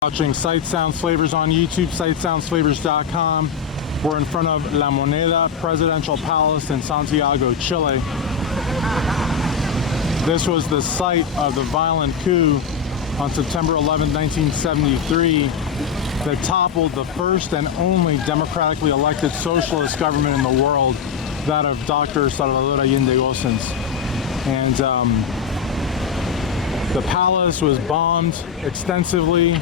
Watching Sight Sounds Flavors on YouTube, sightsoundsflavors.com. We're in front of La Moneda Presidential Palace in Santiago, Chile. This was the site of the violent coup on September 11, 1973 that toppled the first and only democratically elected socialist government in the world, that of Dr. Salvador Allende Gossens. And the palace was bombed extensively.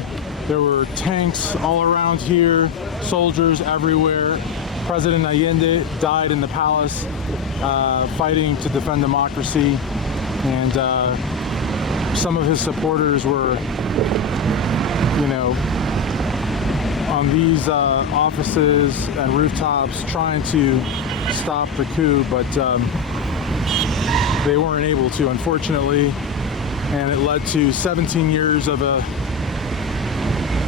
There were tanks all around here, soldiers everywhere. President Allende died in the palace fighting to defend democracy. And some of his supporters were, you know, on these offices and rooftops trying to stop the coup, but they weren't able to, unfortunately. And it led to 17 years of a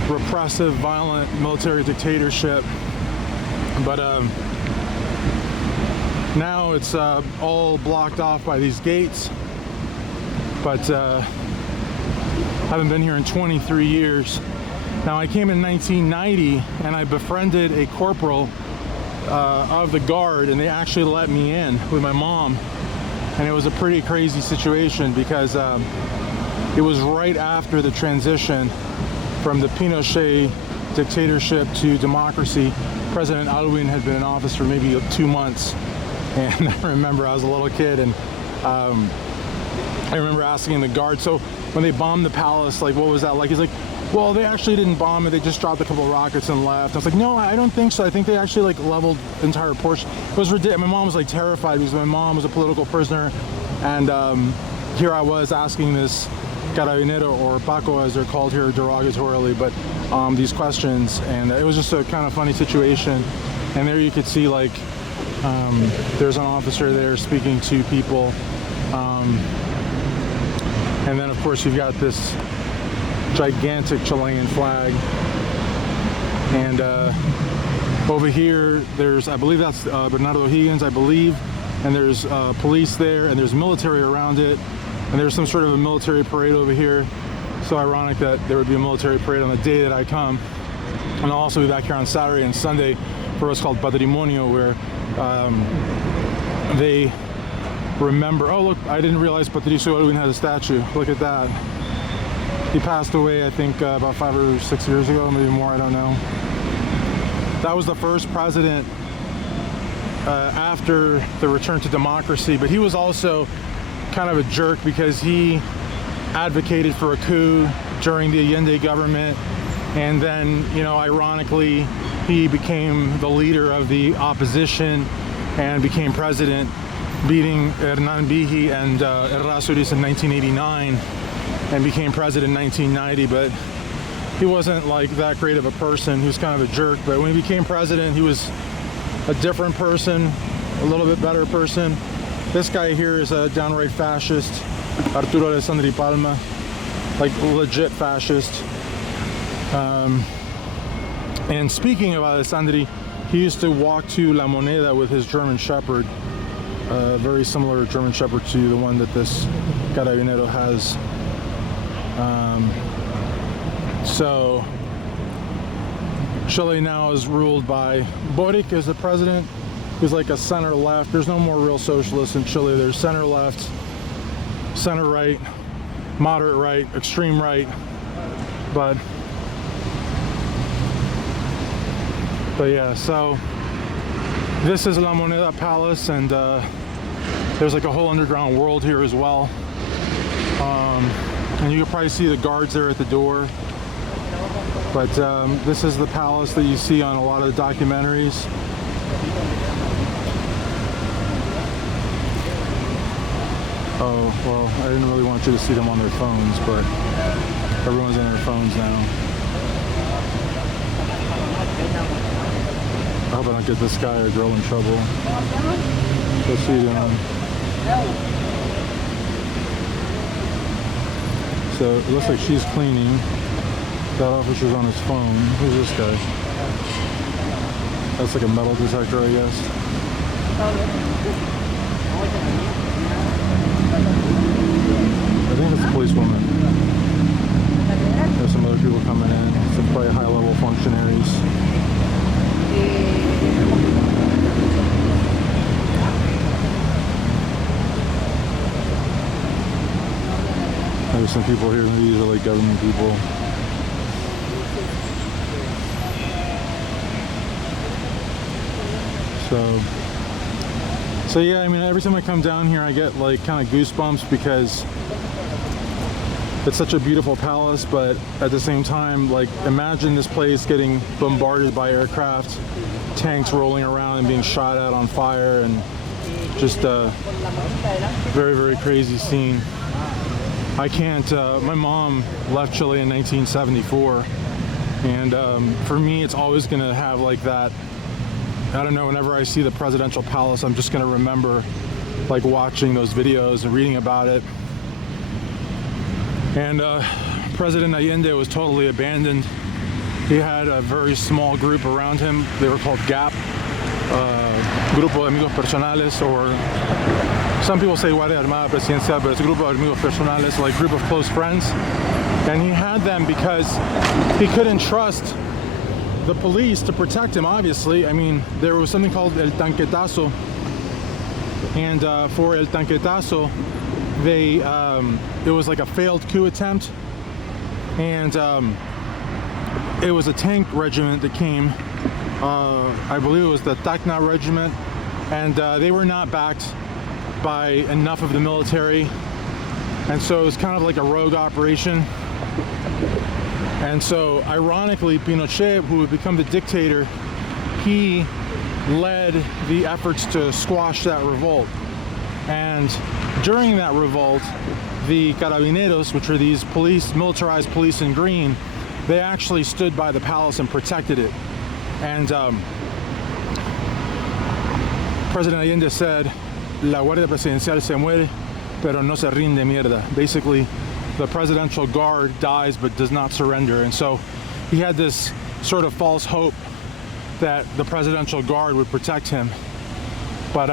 repressive, violent military dictatorship. But now it's all blocked off by these gates. But I haven't been here in 23 years. Now, I came in 1990 and I befriended a corporal of the guard, and they actually let me in with my mom. And it was a pretty crazy situation because it was right after the transition from the Pinochet dictatorship to democracy. President Alwin had been in office for maybe 2 months. And I remember I was a little kid, and I remember asking the guard, so when they bombed the palace, like, what was that like? He's like, well, they actually didn't bomb it, they just dropped a couple of rockets and left. I was like, no, I don't think so. I think they actually like leveled entire portion. It was ridiculous. My mom was like terrified because my mom was a political prisoner, and here I was asking this carabinero, or Paco as they're called here derogatorily, but these questions, and it was just a kind of funny situation. And there you could see, like, there's an officer there speaking to people, and then of course you've got this gigantic Chilean flag, and over here there's, I believe that's Bernardo Higgins, I believe, and there's police there, and there's military around it, and there's some sort of a military parade over here. So ironic that there would be a military parade on the day that I come. And I'll also be back here on Saturday and Sunday for what's called Patrimonio, where they remember, oh look, I didn't realize Patricio Elwin had a statue. Look at that. He passed away, I think, about 5 or 6 years ago, maybe more, I don't know. That was the first president after the return to democracy, but he was also kind of a jerk because he advocated for a coup during the Allende government, and then, you know, ironically, he became the leader of the opposition and became president, beating Hernan Bihi and Errázuriz in 1989, and became president in 1990. But he wasn't like that great of a person. He was kind of a jerk, but when he became president, he was a different person, a little bit better person. This guy here is a downright fascist, Arturo Alessandri Palma, like legit fascist. And speaking of Alessandri, he used to walk to La Moneda with his German Shepherd, very similar German Shepherd to the one that this carabinero has. So Chile now is ruled by Boric as the president, who's like a center left. There's no more real socialists in Chile. There's center left, center right, moderate right, extreme right. But yeah, so this is La Moneda Palace, and there's like a whole underground world here as well. And you can probably see the guards there at the door. But this is the palace that you see on a lot of the documentaries. Oh, well, I didn't really want you to see them on their phones, but everyone's on their phones now. I hope I don't get this guy or girl in trouble. What's she doing? So it looks like she's cleaning. That officer's on his phone. Who's this guy? That's like a metal detector, I guess. I think it's a policewoman. There's some other people coming in. some people here. These are like government people. So yeah, I mean, every time I come down here, I get like kind of goosebumps because it's such a beautiful palace, but at the same time, like, imagine this place getting bombarded by aircraft, tanks rolling around and being shot at on fire, and just a very, very crazy scene. I can't, my mom left Chile in 1974, and for me, it's always gonna have like that, I don't know, whenever I see the presidential palace, I'm just gonna remember like watching those videos and reading about it. And President Allende was totally abandoned. He had a very small group around him. They were called GAP, Grupo de Amigos Personales, or some people say Guardia Armada Presidencial, but it's a Grupo de Amigos Personales, like group of close friends. And he had them because he couldn't trust the police to protect him, obviously. I mean, there was something called El Tanquetazo, and for El Tanquetazo, it was like a failed coup attempt, and it was a tank regiment that came, I believe it was the Tacna regiment, and they were not backed by enough of the military, and so it was kind of like a rogue operation. And so ironically, Pinochet, who would become the dictator, he led the efforts to squash that revolt. And during that revolt, the carabineros, which are these police, militarized police in green, they actually stood by the palace and protected it. And President Allende said, "La Guardia Presidencial se muere, pero no se rinde mierda." Basically, the presidential guard dies but does not surrender. And so he had this sort of false hope that the presidential guard would protect him, but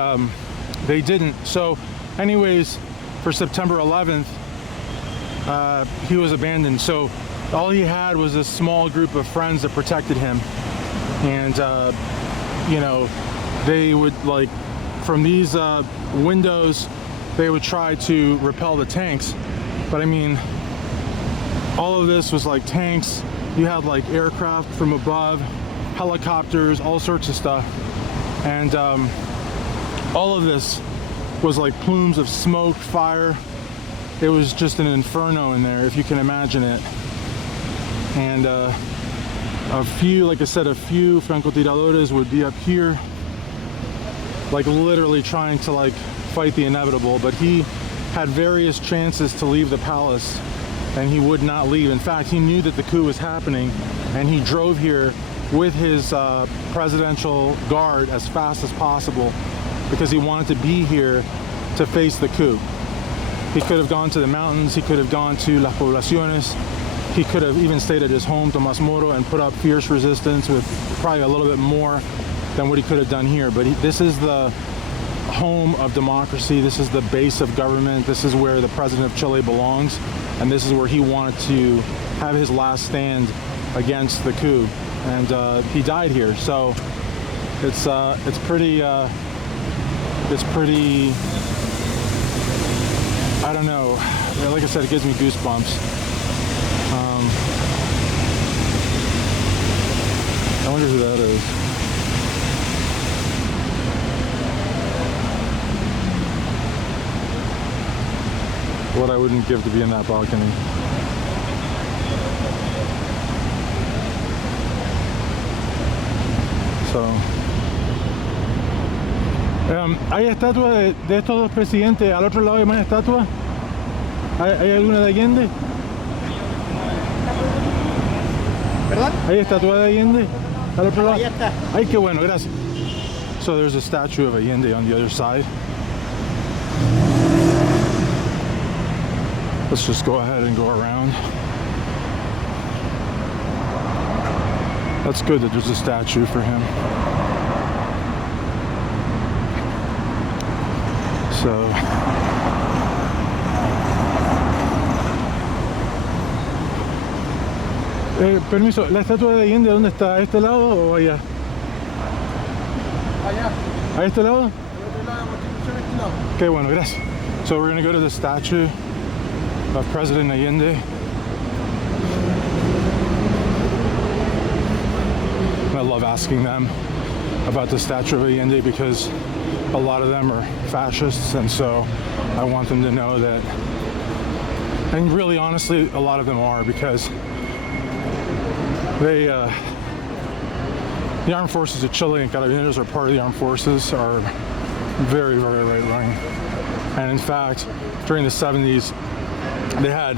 they didn't. So anyways, for September 11th, he was abandoned. So all he had was a small group of friends that protected him. And, you know, they would, like, from these windows, they would try to repel the tanks. But I mean, all of this was like tanks. You had like aircraft from above, helicopters, all sorts of stuff. And all of this was like plumes of smoke, fire. It was just an inferno in there, if you can imagine it. And a few, like I said, a few francotiradores would be up here, like literally trying to like fight the inevitable. But he had various chances to leave the palace, and he would not leave. In fact, he knew that the coup was happening, and he drove here with his presidential guard as fast as possible because he wanted to be here to face the coup. He could have gone to the mountains, he could have gone to Las Poblaciones, he could have even stayed at his home, Tomás Moro, and put up fierce resistance with probably a little bit more than what he could have done here. But this is the home of democracy, this is the base of government, this is where the president of Chile belongs, and this is where he wanted to have his last stand against the coup. And he died here, so it's pretty I don't know, like I said, it gives me goosebumps. I wonder who that is. What I wouldn't give to be in that balcony. So, ¿hay estatuas de estos dos presidentes? ¿Al otro lado hay más estatuas? ¿Hay alguna de Allende? ¿Perdón? ¿Hay estatua de Allende? ¿Al otro lado? Ahí está. Ay, qué bueno, gracias. So there's a statue of Allende on the other side. Let's just go ahead and go around. That's good that there's a statue for him. So, permiso, ¿la estatua de Allende dónde está? ¿A este lado o allá? Allá. ¿A este lado? Al otro lado de la Constitución, a este lado. Okay, bueno, gracias. So we're gonna go to the statue of President Allende. And I love asking them about the statue of Allende because a lot of them are fascists, and so I want them to know that, and really honestly a lot of them are, because they the armed forces of Chile and Carabineros are part of the armed forces, are very, very right-wing. And in fact, during the 70s, they had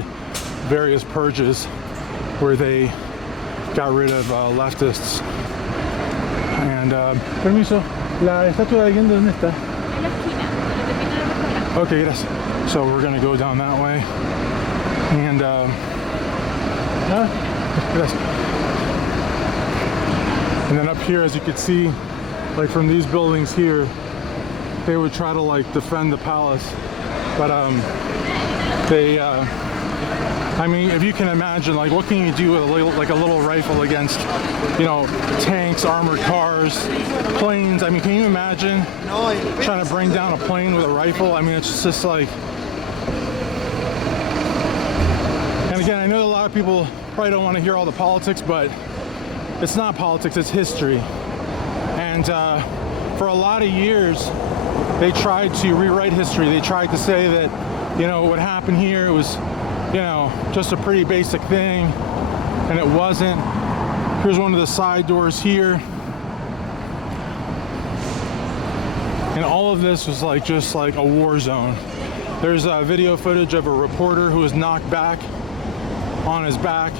various purges where they got rid of leftists. And, permiso, la estatua de Allende, ¿dónde está? En la esquina, donde termina el restaurante. Okay, gracias. So we're gonna go down that way. And, gracias. And then up here, as you can see, like from these buildings here, they would try to like defend the palace, but I mean, if you can imagine, like, what can you do with a little rifle against, you know, tanks, armored cars, planes? I mean, can you imagine trying to bring down a plane with a rifle? I mean, it's just like. And again, I know a lot of people probably don't want to hear all the politics, but it's not politics, it's history. And for a lot of years, they tried to rewrite history. They tried to say that, you know, what happened here was, you know, just a pretty basic thing, and it wasn't. Here's one of the side doors here. And all of this was like just like a war zone. There's video footage of a reporter who was knocked back on his back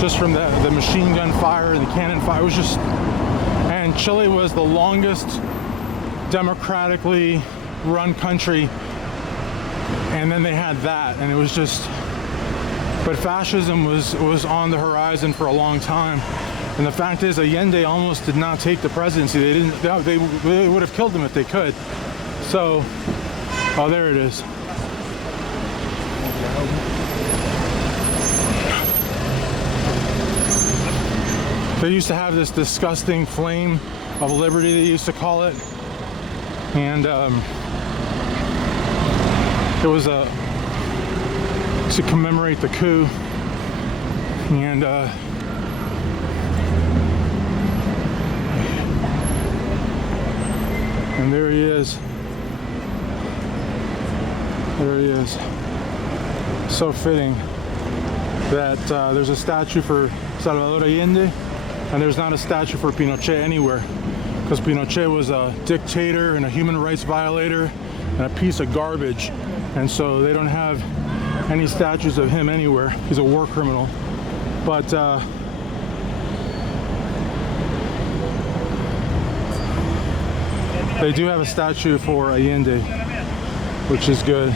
just from the machine gun fire and the cannon fire. It was just, and Chile was the longest democratically run country, and then they had that, and it was just, but fascism was on the horizon for a long time. And the fact is, Allende almost did not take the presidency. They would have killed him if they could. So, oh, there it is. They used to have this disgusting flame of liberty, they used to call it. And it was to commemorate the coup. And there he is. There he is. So fitting that there's a statue for Salvador Allende, and there's not a statue for Pinochet anywhere, because Pinochet was a dictator and a human rights violator and a piece of garbage, and so they don't have any statues of him anywhere. He's a war criminal. But they do have a statue for Allende, which is good.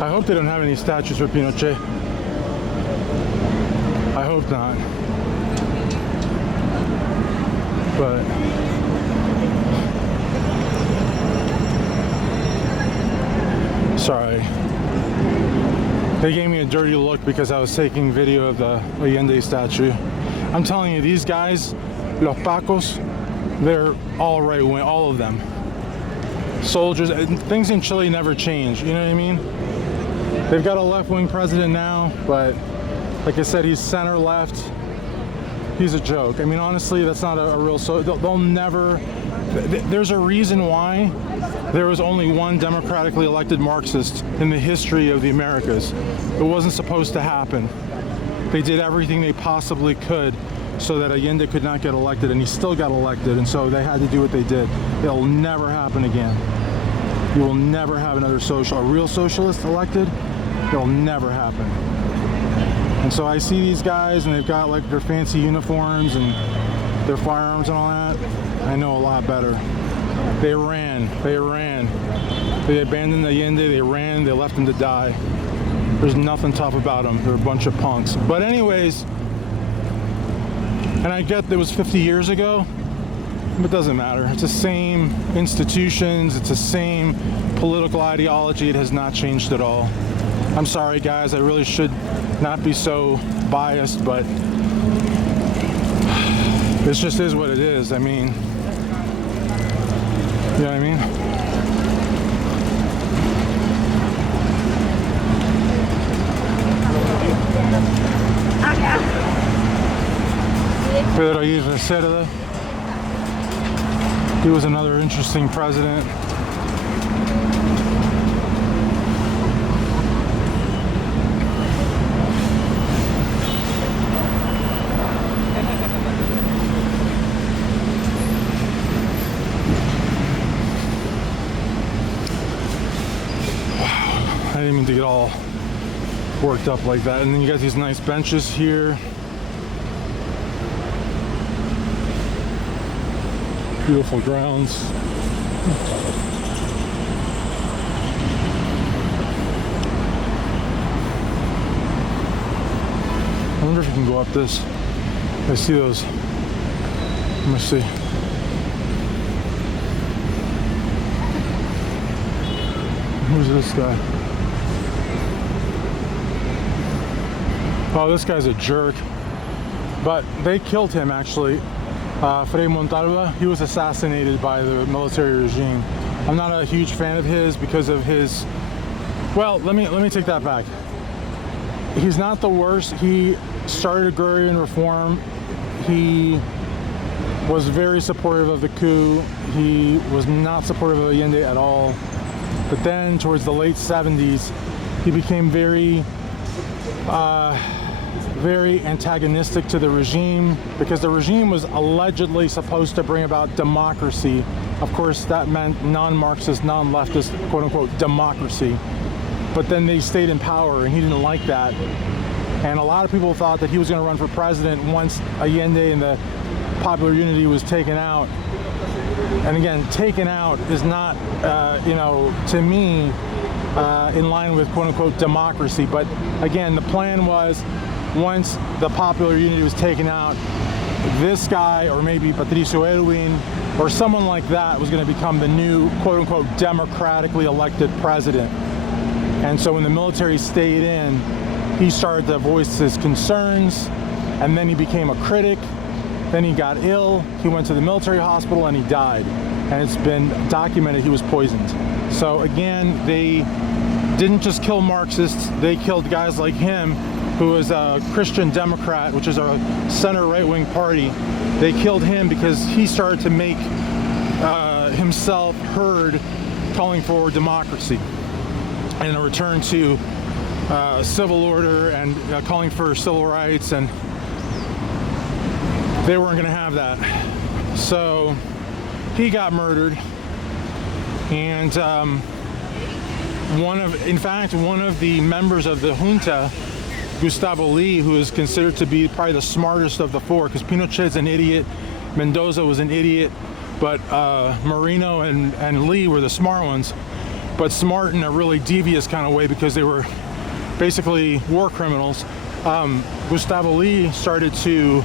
I hope they don't have any statues for Pinochet. I hope not. But sorry. They gave me a dirty look because I was taking video of the Allende statue. I'm telling you, these guys, los Pacos, they're all right wing, all of them. Soldiers, things in Chile never change, you know what I mean? They've got a left-wing president now, but like I said, he's center-left. He's a joke. I mean, honestly, that's not a real, they'll never, there's a reason why there was only one democratically elected Marxist in the history of the Americas. It wasn't supposed to happen. They did everything they possibly could so that Allende could not get elected, and he still got elected, and so they had to do what they did. It'll never happen again. You will never have another a real socialist elected. It'll never happen. And so I see these guys, and they've got like their fancy uniforms and their firearms and all that. I know a lot better. They ran. They abandoned Allende, they ran, they left him to die. There's nothing tough about them. They're a bunch of punks. But anyways, and I get that it was 50 years ago, but it doesn't matter. It's the same institutions, it's the same political ideology. It has not changed at all. I'm sorry, guys, I really should not be so biased, but this just is what it is. I mean, You know what I mean? Pedro Aguirre Cerda. He was another interesting president. I didn't mean to get all worked up like that. And then you got these nice benches here. Beautiful grounds. I wonder if you can go up this. I see those. Let me see. Who's this guy? Oh, this guy's a jerk. But they killed him actually. Frei Montalva, he was assassinated by the military regime. I'm not a huge fan of his because of his, well, let me take that back. He's not the worst. He started agrarian reform. He was very supportive of the coup. He was not supportive of Allende at all. But then towards the late 70s, he became very antagonistic to the regime because the regime was allegedly supposed to bring about democracy. Of course, that meant non-Marxist, non-leftist, quote-unquote, democracy. But then they stayed in power, and he didn't like that. And a lot of people thought that he was going to run for president once Allende and the Popular Unity was taken out. And again, taken out is not, you know, to me, in line with quote-unquote democracy. But again, the plan was, once the Popular Unity was taken out, this guy, or maybe Patricio Erwin, or someone like that, was going to become the new quote-unquote democratically elected president. And so when the military stayed in, he started to voice his concerns, and then he became a critic. Then he got ill, he went to the military hospital, and he died. And it's been documented he was poisoned. So again, they didn't just kill Marxists, they killed guys like him, who was a Christian Democrat, which is a center right-wing party. They killed him because he started to make himself heard, calling for democracy and a return to civil order and calling for civil rights, and they weren't going to have that. So he got murdered, and one of the members of the junta, Gustavo Lee, who is considered to be probably the smartest of the four, because Pinochet's an idiot, Mendoza was an idiot, but Moreno and Lee were the smart ones, but smart in a really devious kind of way because they were basically war criminals. Gustavo Lee started to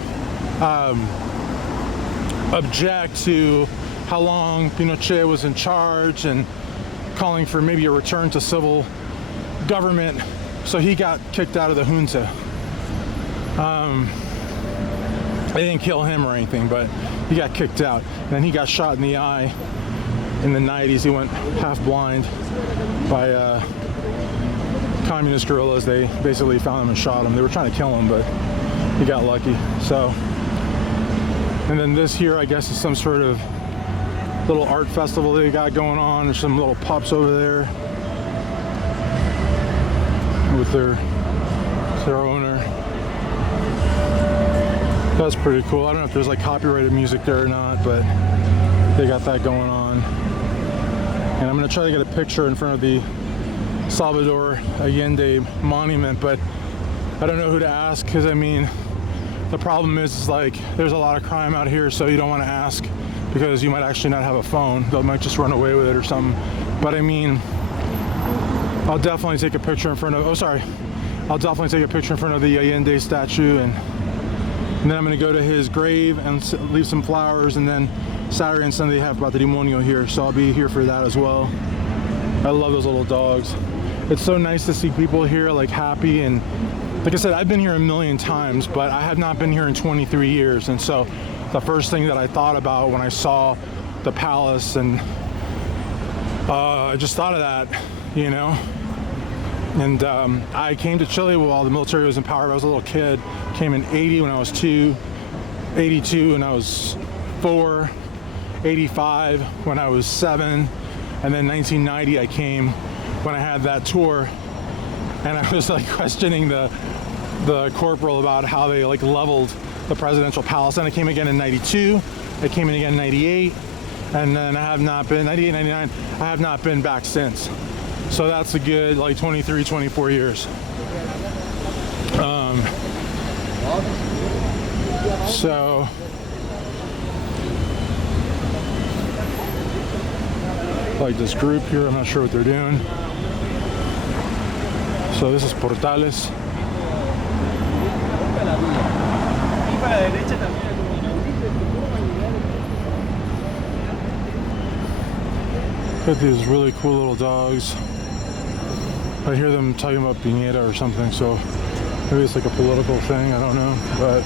object to how long Pinochet was in charge and calling for maybe a return to civil government. So he got kicked out of the junta. They didn't kill him or anything, but he got kicked out. And then he got shot in the eye in the 90s. He went half blind by communist guerrillas. They basically found him and shot him. They were trying to kill him, but he got lucky. So, and then this here, I guess, is some sort of little art festival they got going on. There's some little pups over there with their owner. That's pretty cool. I don't know if there's like copyrighted music there or not, but they got that going on. And I'm gonna try to get a picture in front of the Salvador Allende monument, but I don't know who to ask, because I mean, the problem is like there's a lot of crime out here, so you don't want to ask because you might actually not have a phone. They might just run away with it or something. But I mean, I'll definitely take a picture in front of, I'll definitely take a picture in front of the Allende statue, and then I'm going to go to his grave and leave some flowers, and then Saturday and Sunday they have Patrimonio here, so I'll be here for that as well. I love those little dogs. It's so nice to see people here like happy, and like I said, I've been here a million times, but I have not been here in 23 years, and so the first thing that I thought about when I saw the palace and I just thought of that, you know. And I came to Chile while the military was in power. I was a little kid. Came in 80 when I was 2, 82 when I was 4, 85 when I was 7, and then 1990 I came when I had that tour, and I was like questioning the corporal about how they like leveled the presidential palace. And I came again in 92. I came in again in 98. And then I have not been, 98, 99, I have not been back since. So that's a good like 23, 24 years. So like this group here, I'm not sure what they're doing. So this is Portales. Got these really cool little dogs. I hear them talking about Piñera or something, so maybe it's like a political thing, I don't know, but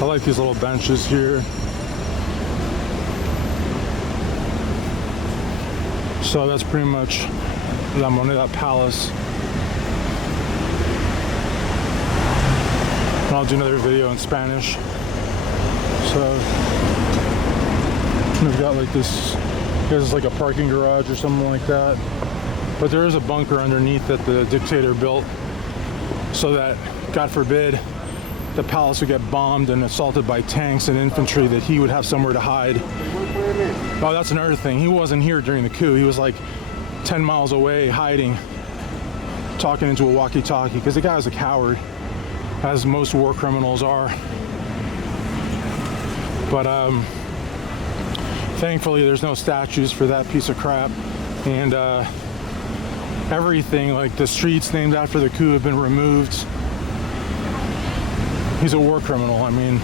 I like these little benches here. So that's pretty much La Moneda Palace. And I'll do another video in Spanish. So we've got like this, I guess it's like a parking garage or something like that. But there is a bunker underneath that the dictator built so that, God forbid, the palace would get bombed and assaulted by tanks and infantry, that he would have somewhere to hide. Oh, that's another thing. He wasn't here during the coup. He was like 10 miles away hiding, talking into a walkie-talkie, because the guy was a coward, as most war criminals are. But thankfully there's no statues for that piece of crap, and everything, like the streets named after the coup, have been removed. He's a war criminal. I mean,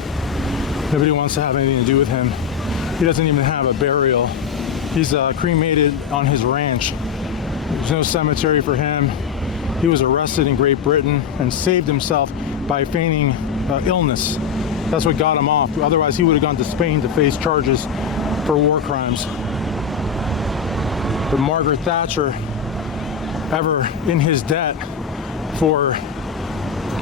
nobody wants to have anything to do with him. He doesn't even have a burial. He's cremated on his ranch. There's no cemetery for him. He was arrested in Great Britain and saved himself by feigning illness. That's what got him off. Otherwise, he would have gone to Spain to face charges for war crimes. But Margaret Thatcher, ever in his debt for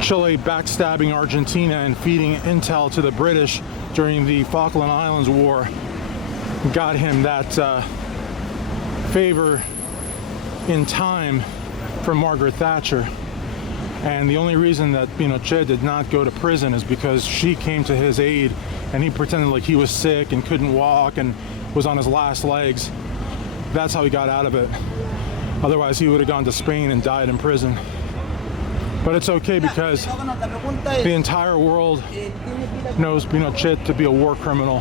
Chile backstabbing Argentina and feeding intel to the British during the Falkland Islands War, got him that favor in time from Margaret Thatcher. And the only reason that Pinochet did not go to prison is because she came to his aid, and he pretended like he was sick and couldn't walk and was on his last legs. That's how he got out of it. Otherwise, he would have gone to Spain and died in prison. But it's okay, because the entire world knows Pinochet to be a war criminal,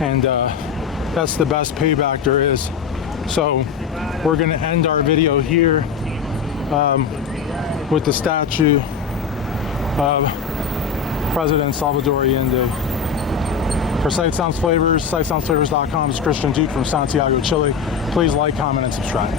and that's the best payback there is. So we're going to end our video here with the statue of President Salvador Allende. For Sight Sounds Flavors, sightsoundsflavors.com. This is Christian Duke from Santiago, Chile. Please like, comment, and subscribe.